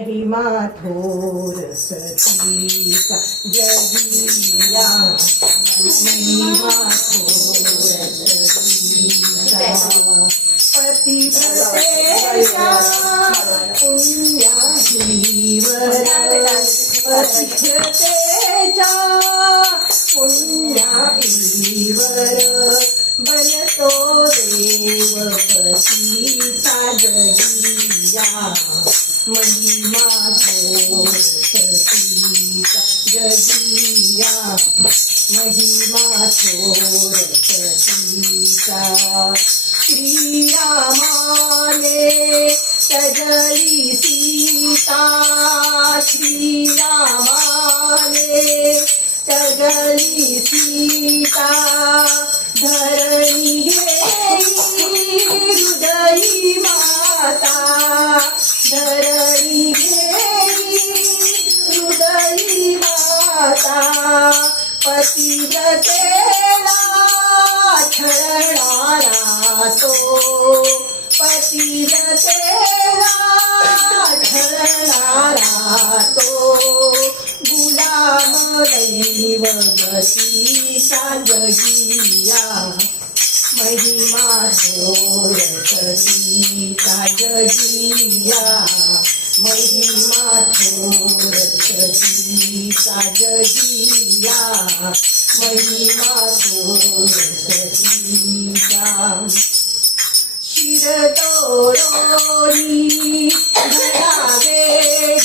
महिमा थोर सतीचा जगिया महिमा थोर सतीचा पतिव्रतेच्या पुण्याहीवर पतिव्रतेच्या पुण्याहीवर बनतो देव पतीचा जगिया महिमा थोर सतीचा जगिया महिमा थोर सतीचा श्रीरामाने तजली सीता श्रीरामाने तजली सीता धरणी हृदयी माता धरणी हृदयी माता पतिव्रतेला छळणारा तो पतिव्रतेला छळणारा तो गुलाम दैव गतीचा जगिया महिमा थोर सतीचा जगिया महिमा थोर सतीचा जगिया महिमा थोर सतीचा शिरतोडोरी धरावे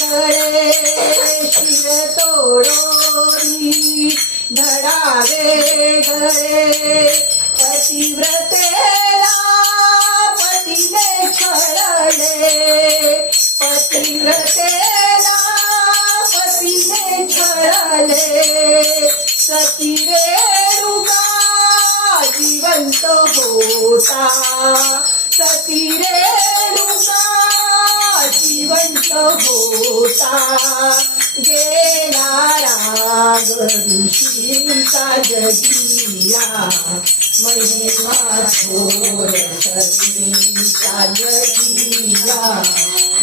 गळे शिरतोडोरी धरावे गळे पतिव्रतेला पतीने छळले पतिव्रतेला पतीने छळले सती रेणुका जिवंत होता सती रेणुका जिवंत होता गेला ऋषीचा जगिया महिमा थोर सतीचा जगिया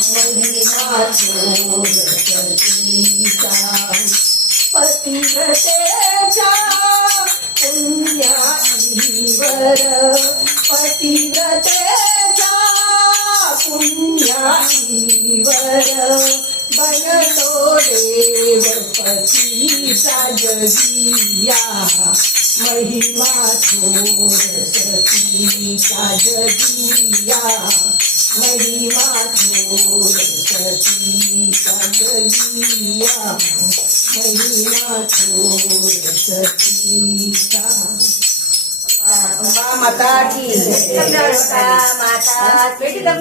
महिमा थोर सतीचा पतिव्रतेच्या पुण्याईवर पतिव्रतेच्या पुण्याईवर बनतो देव पतीचा जगिया महिमा थोर सतीचा जगिया महिमा थोर सतीचा जगिया महिमा थोर सतीचा माता की माता